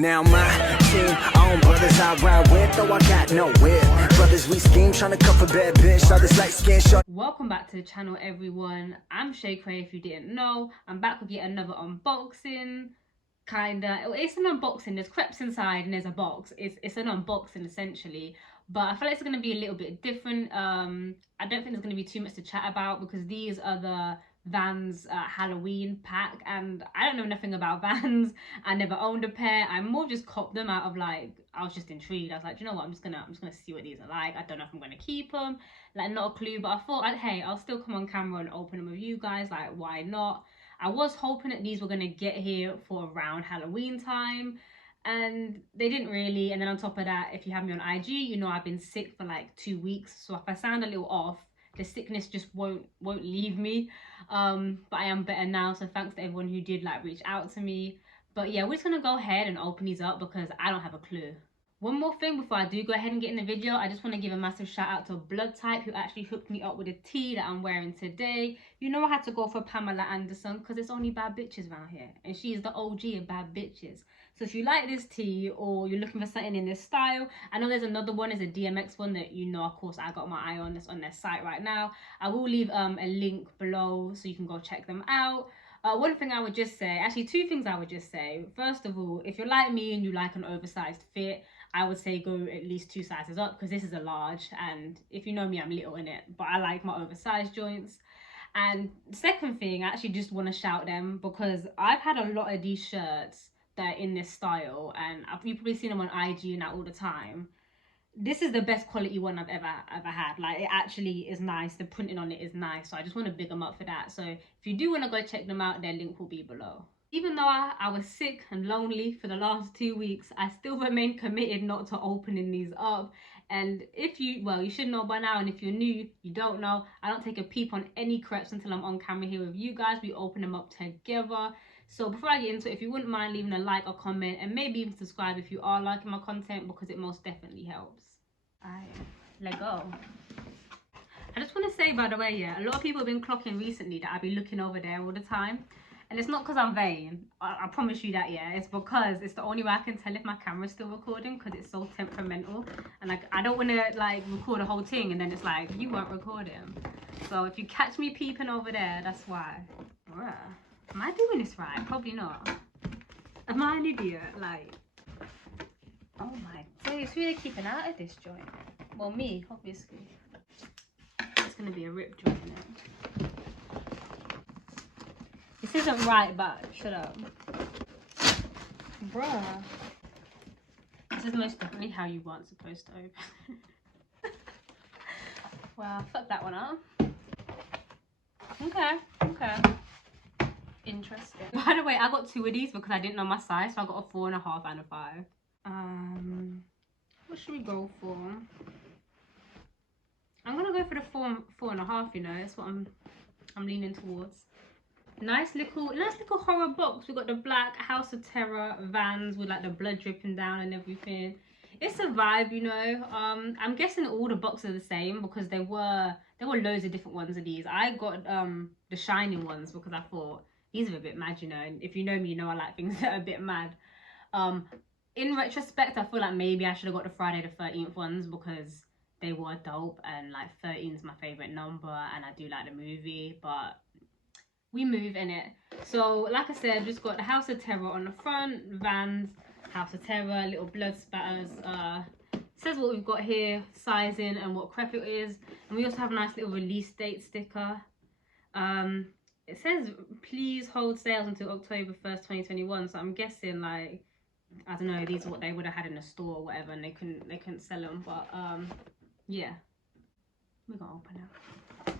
Now my team, own brothers I ride with, though I got no whip. Brothers we scheme, trying to cuff a bad bitch, others light skin short. Welcome back to the channel, everyone. I'm Shay Cray, if you didn't know. I'm back with yet another unboxing. It's an unboxing. There's crepes inside and there's a box. It's an unboxing essentially, but I feel like it's going to be a little bit different. I don't think there's going to be too much to chat about because these are the Vans Halloween pack, and I don't know nothing about Vans. I never owned a pair. I more just copped them out of like, I was just intrigued. I was like, you know what, I'm just gonna see what these are like. I don't know if I'm gonna keep them, like not a clue, but I thought hey, I'll still come on camera and open them with you guys, like why not. I was hoping that these were gonna get here for around Halloween time, and they didn't really. And then on top of that, if you have me on IG, you know I've been sick for like 2 weeks, so if I sound a little off, the sickness just won't leave me. But I am better now, so thanks to everyone who did like reach out to me. But yeah, we're just gonna go ahead and open these up because I don't have a clue. One more thing before I do go ahead and get in the video, I just want to give a massive shout out to Blood Type, who actually hooked me up with a tee that I'm wearing today. You know I had to go for Pamela Anderson because it's only bad bitches around here, and she is the OG of bad bitches. So if you like this tee or you're looking for something in this style, I know there's another one, is a DMX one that you know, of course, I got my eye on. That's on their site right now. I will leave a link below so you can go check them out. One thing I would just say, actually 2 things I would just say. First of all, if you're like me and you like an oversized fit, I would say go at least 2 sizes up because this is a large, and if you know me, I'm little in it, but I like my oversized joints. And second thing, I actually just want to shout them because I've had a lot of these shirts that are in this style, and you've probably seen them on IG and that all the time. This is the best quality one I've ever had. Like, it actually is nice. The printing on it is nice, so I just want to big them up for that. So if you do want to go check them out, their link will be below. Even though I was sick and lonely for the last 2 weeks, I still remain committed not to opening these up. And if you, well, you should know by now, and if you're new, you don't know, I don't take a peep on any crepes until I'm on camera here with you guys. We open them up together. So before I get into it, if you wouldn't mind leaving a like or comment, and maybe even subscribe if you are liking my content, because it most definitely helps. Alright, let go. I just want to say, by the way, yeah, a lot of people have been clocking recently that I be looking over there all the time. And it's not because I'm vain, I promise you that, yeah. It's because it's the only way I can tell if my camera's still recording, because it's so temperamental. And like, I don't want to like record a whole thing and then it's like, you weren't recording. So if you catch me peeping over there, that's why. Bruh, am I doing this right? Probably not. Am I an idiot? Like, oh my days, who are they keeping out of this joint? Well, me, obviously. It's gonna be a rip joint now. This isn't right, but shut up. Bruh. This is most definitely how you weren't supposed to open. Well, fuck that one up. Okay. Interesting. By the way, I got 2 of these because I didn't know my size, so I got a 4.5 and a 5. What should we go for? I'm gonna go for the 4.5, you know, that's what I'm leaning towards. Nice little horror box. We got the black House of Terror Vans with like the blood dripping down and everything. It's a vibe, you know. I'm guessing all the boxes are the same because there were loads of different ones of these. I got the shining ones because I thought these are a bit mad, you know. And if you know me, you know I like things that are a bit mad. In retrospect, I feel like maybe I should have got the Friday the 13th ones because they were dope, and like 13 is my favorite number and I do like the movie, but we move in it. So like I said, just got the House of Terror on the front, Vans, House of Terror, little blood spatters. Says what we've got here, sizing and what crepe it is, and we also have a nice little release date sticker. It says please hold sales until October 1st 2021, so I'm guessing like, I don't know, these are what they would have had in the store or whatever, and they couldn't sell them. But yeah, we're gonna open it.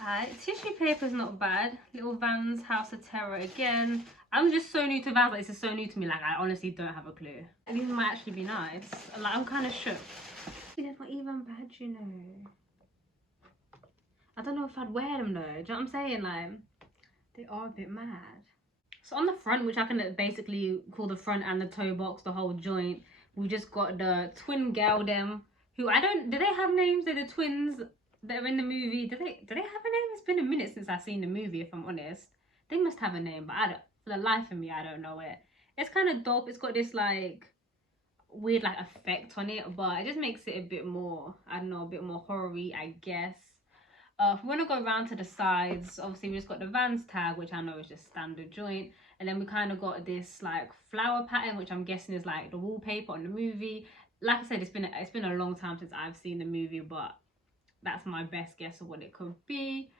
Alright, tissue paper's not bad. Little Vans House of Terror again. I'm just so new to Vans, like, this is so new to me, like I honestly don't have a clue. These might actually be nice. Like, I'm kind of shook. They're not even bad, you know. I don't know if I'd wear them though, do you know what I'm saying? Like, they are a bit mad. So on the front, which I can basically call the front and the toe box, the whole joint, we just got the twin gal them, who do they have names? They're the twins that are in the movie. Do they have a name? It's been a minute since I've seen the movie, if I'm honest. They must have a name, but for the life of me, I don't know it. It's kind of dope. It's got this like weird like effect on it, but it just makes it a bit more, I don't know, a bit more horror-y, I guess. If we want to go around to the sides, obviously we just got the Vans tag, which I know is just standard joint, and then we kind of got this like flower pattern, which I'm guessing is like the wallpaper on the movie. Like I said, it's been a long time since I've seen the movie, but that's my best guess of what it could be.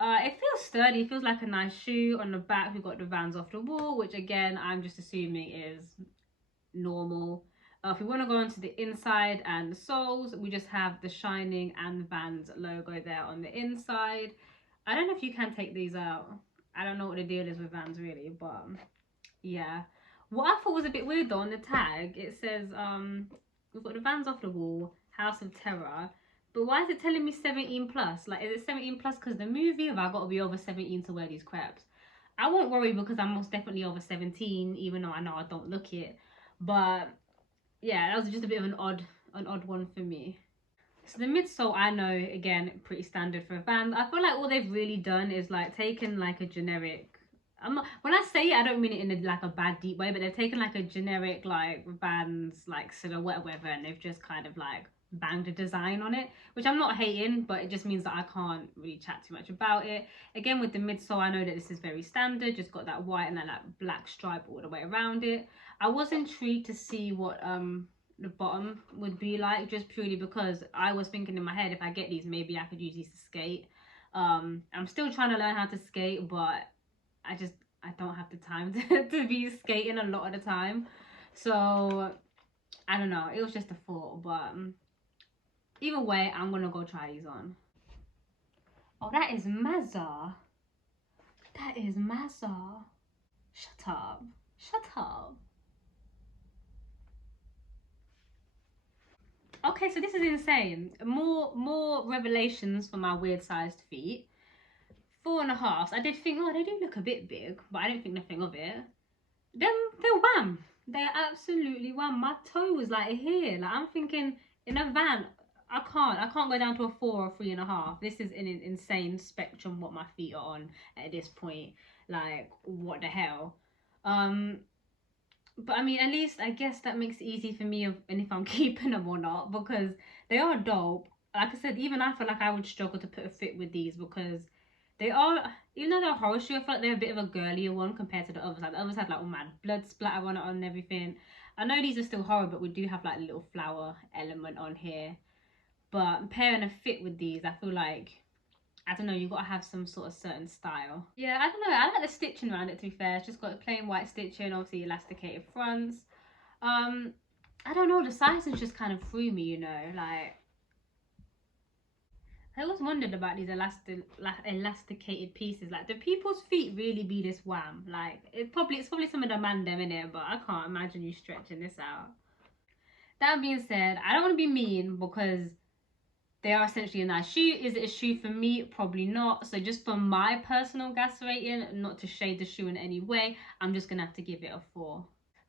It feels sturdy. It feels like a nice shoe. On the back, we've got the Vans off the wall, which again, I'm just assuming is normal. If we want to go into the inside and the soles, we just have the Shining and the Vans logo there on the inside. I don't know if you can take these out. I don't know what the deal is with Vans really, but yeah. What I thought was a bit weird though, on the tag, it says we've got the Vans off the wall, House of Terror. But why is it telling me 17 plus? Like, is it 17 plus because the movie, or have I got to be over 17 to wear these crepes? I won't worry because I'm most definitely over 17, even though I know I don't look it. But yeah, that was just a bit of an odd one for me. So the midsole, I know, again, pretty standard for a Vans. I feel like all they've really done is like taken like a generic, I'm not, when I say it, I don't mean it in a, like a bad deep way, but they've taken like a generic like Vans like silhouette or whatever, and they've just kind of like banged a design on it, which I'm not hating, but it just means that I can't really chat too much about it. Again, with the midsole, I know that this is very standard, just got that white and then that black stripe all the way around it. I was intrigued to see what the bottom would be like, just purely because I was thinking in my head, if I get these, maybe I could use these to skate. I'm still trying to learn how to skate, but I don't have the time to be skating a lot of the time. So I don't know, it was just a thought, but either way, I'm gonna go try these on. Oh, that is Mazza. That is Mazza. Shut up. Shut up. Okay, so this is insane. More revelations for my weird sized feet. 4.5. I did think, oh, they do look a bit big, but I didn't think nothing of it. They're wham. They're absolutely wham. My toe was like here. Like, I'm thinking in a van, I can't go down to a 4 or 3.5. This is an insane spectrum what my feet are on at this point. Like, what the hell? But I mean, at least I guess that makes it easy for me and if I'm keeping them or not, because they are dope. Like I said, even I feel like I would struggle to put a fit with these because they are, even though they're a horror shoe, I feel like they're a bit of a girlier one compared to the others. Like the others had like all mad blood splatter on it and everything. I know these are still horror, but we do have like a little flower element on here. But pairing a fit with these, I feel like, I don't know, you've got to have some sort of certain style. Yeah, I don't know, I like the stitching around it, to be fair. It's just got plain white stitching, obviously elasticated fronts. I don't know, the sizing just kind of threw me, you know, like, I always wondered about these elasticated pieces. Like, do people's feet really be this wham? Like, it's probably some of the man them in it, but I can't imagine you stretching this out. That being said, I don't want to be mean because they are essentially a nice shoe. Is it a shoe for me? Probably not. So just for my personal gas rating, not to shade the shoe in any way, I'm just gonna have to give it a 4.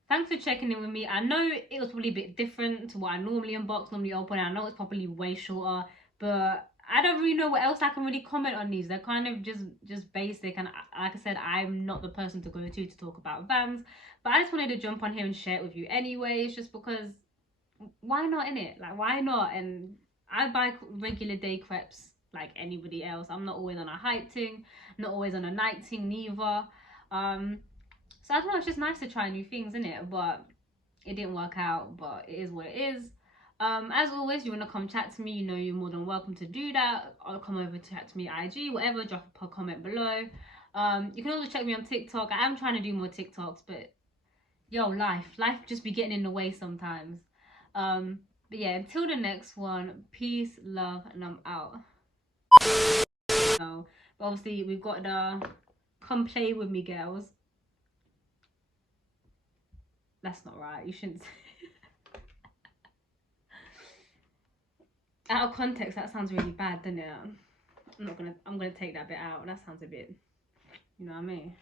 Thanks for checking in with me. I know it was probably a bit different to what I normally unbox, normally open. I know it's probably way shorter, but I don't really know what else I can really comment on these. They're kind of just basic, and like I said, I'm not the person to go to talk about Vans, but I just wanted to jump on here and share it with you anyways, just because why not, in it? Like, why not? And I buy regular day crepes like anybody else. I'm not always on a hype thing, not always on a night thing neither. So I don't know, it's just nice to try new things, isn't it? But it didn't work out, but it is what it is. As always, you want to come chat to me, you know you're more than welcome to do that. I'll come over to chat to me IG, whatever, drop a comment below. You can also check me on TikTok. I am trying to do more TikToks, but yo, life just be getting in the way sometimes. But yeah, until the next one, peace, love, and I'm out. So, obviously, we've got the come play with me, girls. That's not right. You shouldn't. Out of context, that sounds really bad, doesn't it? I'm gonna take that bit out. That sounds a bit, you know what I mean?